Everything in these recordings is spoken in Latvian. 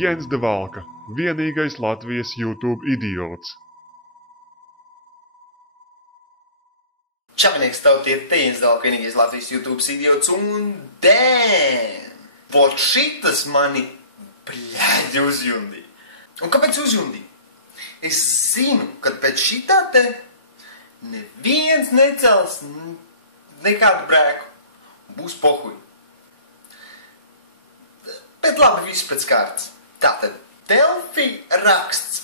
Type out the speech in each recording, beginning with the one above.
Jens de Valka, vienīgais Latvijas YouTube idiots. Čapinieks tautiet, te Jens de Valka, vienīgais Latvijas YouTube idiots un dēm! Vot šitas mani bļēģi uzjundīja. Un kāpēc uzjundīja? Es zinu, ka pēc šitā te neviens necels nekādu brēku. Būs pohuļi. Bet labi, viss pēc kārtas. Tātad, Delfi raksts,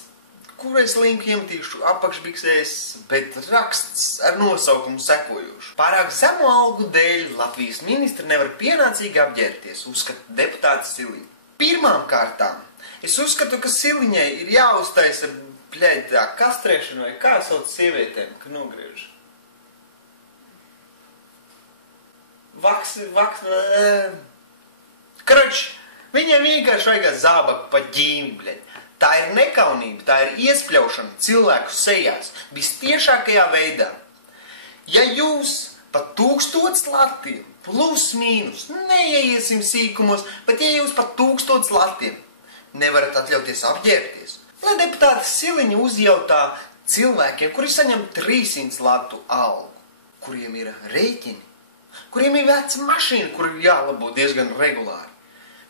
kur es linku iemetīšu apakšbiksēs, bet raksts ar nosaukumu sekojošu. Pārāk zemu algu dēļ Latvijas ministri nevar pienācīgi apģērbties, uzskata deputāta Siliņa. Pirmām kārtām, es uzskatu, ka Siliņai ir jāuztaisa tā kastrēšana vai kā sauc sievietēm, ka nogriež. Kroč, viņiem vienkārši vajag zābaku pa ģīmi, bļeļ. Tā ir nekaunība, tā ir iespļaušana cilvēku sejās, vistiešākajā veidā. Ja jūs pa 1000 latiem, plus mīnus, neieiesim sīkumos, bet ja jūs pa 1000 latiem nevarat atļauties apģērbties, lai deputāta Siliņa uzjautā cilvēkiem, kuri saņem 300 latu algu, kuriem ir rēķini, kuriem ir veca mašīna, kur ir jālabo diezgan regulāri,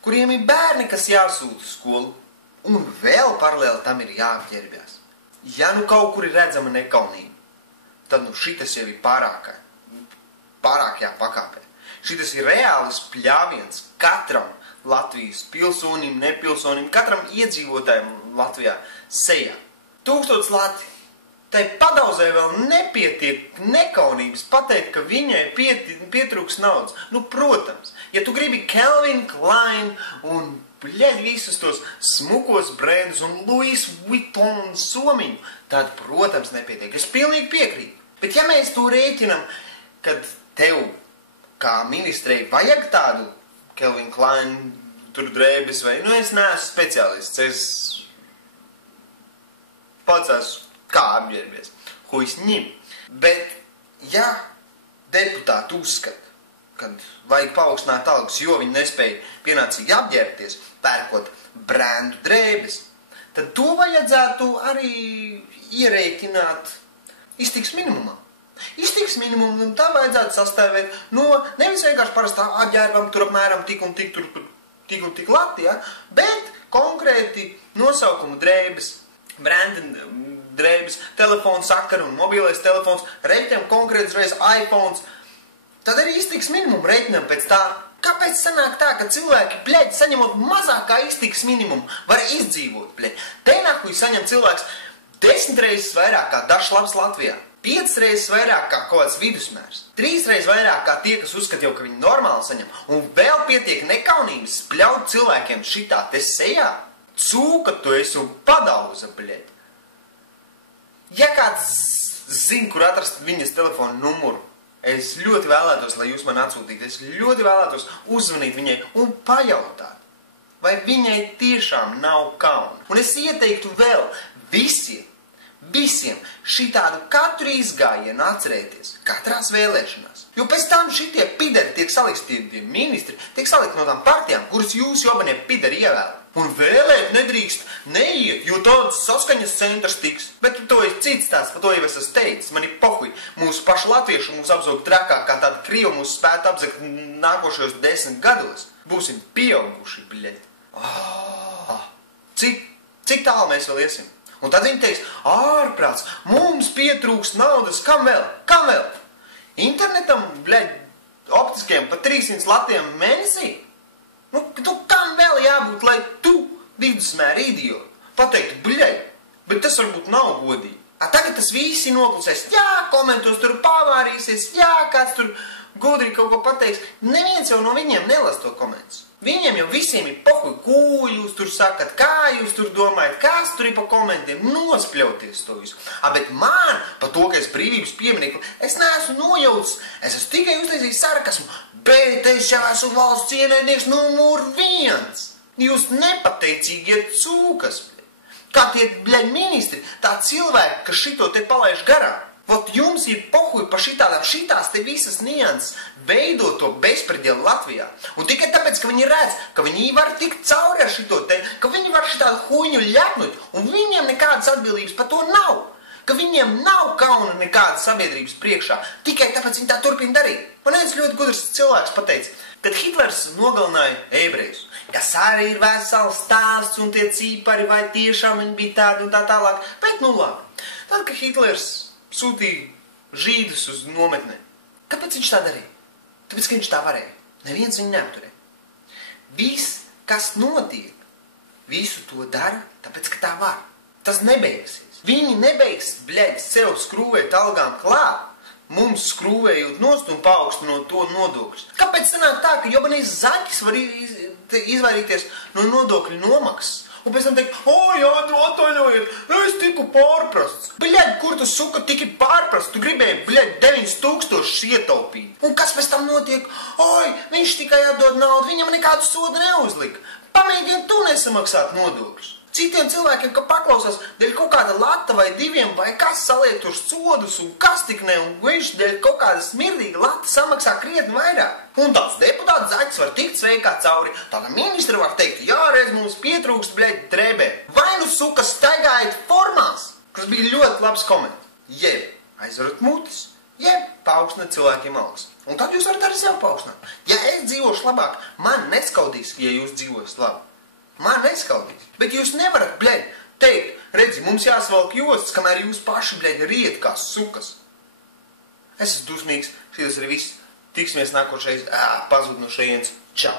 kuriem ir bērni, kas jāsūta skolu, un vēl paralēli tam ir jāapģērbjās. Ja nu kaut kur ir redzama nekaunība, tad nu šitas jau ir pārākajā pakāpē. Šitas ir reālis pļāviens katram Latvijas pilsonim, nepilsonim, katram iedzīvotājiem Latvijā sejā. 1000 lati. Tai padauzē vēl nepietiek nekaunības pateikt, ka viņai pietrūks naudas. Nu, protams, ja tu gribi Calvin Klein un bļeļ visus tos smukos brendus un Louis Vuitton somiņu, tad, protams, nepietiek. Es pilnīgi piekrītu. Bet ja mēs to rēķinam, kad tev, kā ministrei, vajag tādu Calvin Klein, tur drēbes vai, nu, es neesmu speciālists, es pats esmu kā apģērbies, huis ņim. Bet, ja deputāti uzskata, kad vajag paaugstināt algas, jo viņi nespēja pienācīgi apģērbties, pērkot brendu drēbes, tad to vajadzētu arī ierēķināt iztiks minimumā. Iztiks minimumu, un tā vajadzētu sastāvēt no nevis vienkārši parastā apģērbam, tur apmēram tik un tik lati, ja? Bet konkrēti nosaukumu drēbes, brenda drēbes, telefons, sakaru un mobilais telefons, reiķinam konkrētas reizes iPhones, tad arī iztiks minimumu reiķinam pēc tā. Kāpēc sanāk tā, ka cilvēki, bļeļ, saņemot mazākā iztiks minimumu, var izdzīvot, bļeļ? Te nahuj saņem cilvēks 10 reizes vairāk kā dažs labs Latvijā, 5 reizes vairāk kā kaut kāds vidusmērs, 3 reizes vairāk kā tie, kas uzskata jau, ka viņi normāli saņem, un vēl pietiek nekaunības spļaut cilvēkiem šitā te sejā. Cūka tu esi un padauza, bļeļ. Ja kāds zina, kur atrast viņas telefona numuru, es ļoti vēlētos, lai jūs man atsūtītu, es ļoti vēlētos uzvanīt viņai un pajautāt, vai viņai tiešām nav kauna. Un es ieteiktu vēl visiem šitādu katru izgājienu atcerēties, katrās vēlēšanās. Jo pēc tam šitie pideri tiek salikti ministri, tiek salikti no tām partijām, kuras jūs jobanie pideri ievēl. Un vēlēt nedrīkst neiet, jo tāds saskaņas centrs tiks. Bet to ir cits tās, par to jau es esmu teicis. Man ir pohuj, mūsu paši latvieši mūs apzog trakāk, kā tāda Krievu mūs spētu apzagt nākošajos 10 gados. Būsim pieauguši, bļeļ. Cik tālu mēs vēl iesim? Un tad viņi teiks, ārprāts, mums pietrūks naudas, kam vēl? Kam vēl? Internetam, bļeļ, optiskajam pa 300 latiem mēnesī? Nu, tu kam vēl jābūt, lai tu vidusmēri idioti pateiktu, bļeļ, bet tas varbūt nav godīgi. Tagad tas visi noklusēs, jā, komentos tur pavārīsies, jā, kāds tur gudri kaut ko pateiks. Neviens jau no viņiem nelas to komentus. Viņiem jau visiem ir pohuj, ko jūs tur sakat, kā jūs tur domājat, kas tur ir pa komentiem, nospļauties to visu. Bet man, pa to, ka es brīvības pieminieku, es neesmu nojaucis, es esmu tikai uztaisījis sarkasmu, bet es jau esmu valsts ienaidnieks numur 1. Jūs nepateicīgie cūkas, bļeļ. Kā tie, bļeļ, ministri, tā cilvēki, kas šito te palaiž garām. Vot jums ir pohuj pa šitās te visas nianses veido to bezpredēlu Latvijā. Un tikai tāpēc, ka viņi redz, ka viņi var tikt cauri ar šito te, ka viņi var šitādu huņu ļepnut, un viņiem nekādas atbildības par to nav. Ka viņiem nav kauna nekādas sabiedrības priekšā, tikai tāpēc viņi tā turpina darīt. Man viens ļoti gudrs cilvēks pateica, kad Hitlers nogalināja ebrejus, kas arī ir vesels stāsts un tie cīpari, vai tiešām viņi bija tādi un tā tālāk, bet nu labi. Tad, kad Hitlers sūtīja žīdus uz nometnē, kāpēc viņš tā darīja? Tāpēc, ka viņš tā varēja. Neviens viņu neapturēja. Viss, kas notiek, visu to dara, tāpēc, ka tā var. Tas nebeigsies. Viņi nebeigs, bļeģi, sev skrūvēt algām klāt, mums skrūvējot nost un paaugstinot to nodokļus. Kāpēc sanāk tā, ka jobanīs zaķis var izvairīties no nodokļu nomaksas? Un pēc tam teikt, jā, atvaļojiet, es tiku pārprasts. Bļeģi, kur tu suka tiki pārprasts? Tu gribēji, bļeģi, 9000 ietaupīt. Un kas pēc tam notiek? Viņš tikai atdod naudu, viņam nekādu sodu neuzlika. Pamēģini tu nesamaksāt nodokļus. Citiem cilvēkiem, ka paklausās, dēļ kaut kāda lata vai diviem, vai kas saliek tur sodus un kas tik ne, un viņš dēļ kaut kāda smirdīga lata samaksā krietni vairāk. Un tāds deputāts zaķis var tikt sveikā cauri, tāda ministra var teikt, reiz mums pietrūkst, bļeģi, trebē. Vai nu suka staigājiet formās, kas bija ļoti labs komentārs. Jeb aizvarat mutis, jeb paaugstināt cilvēkiem algas. Un tad jūs varat arī sev paaugstināt. Ja es dzīvošu labāk, man neskaudīs, ja jūs dzīvojat labi. Man neskaudīs. Bet jūs nevarat, bļeģi, teikt, redzi, mums jāsvalk jostas, kamēr jūs paši, bļeģi, riet kā sukas. Es esmu dusmīgs, šitas arī viss. Tiksimies nākošais, pazūd no šejienes. Čau!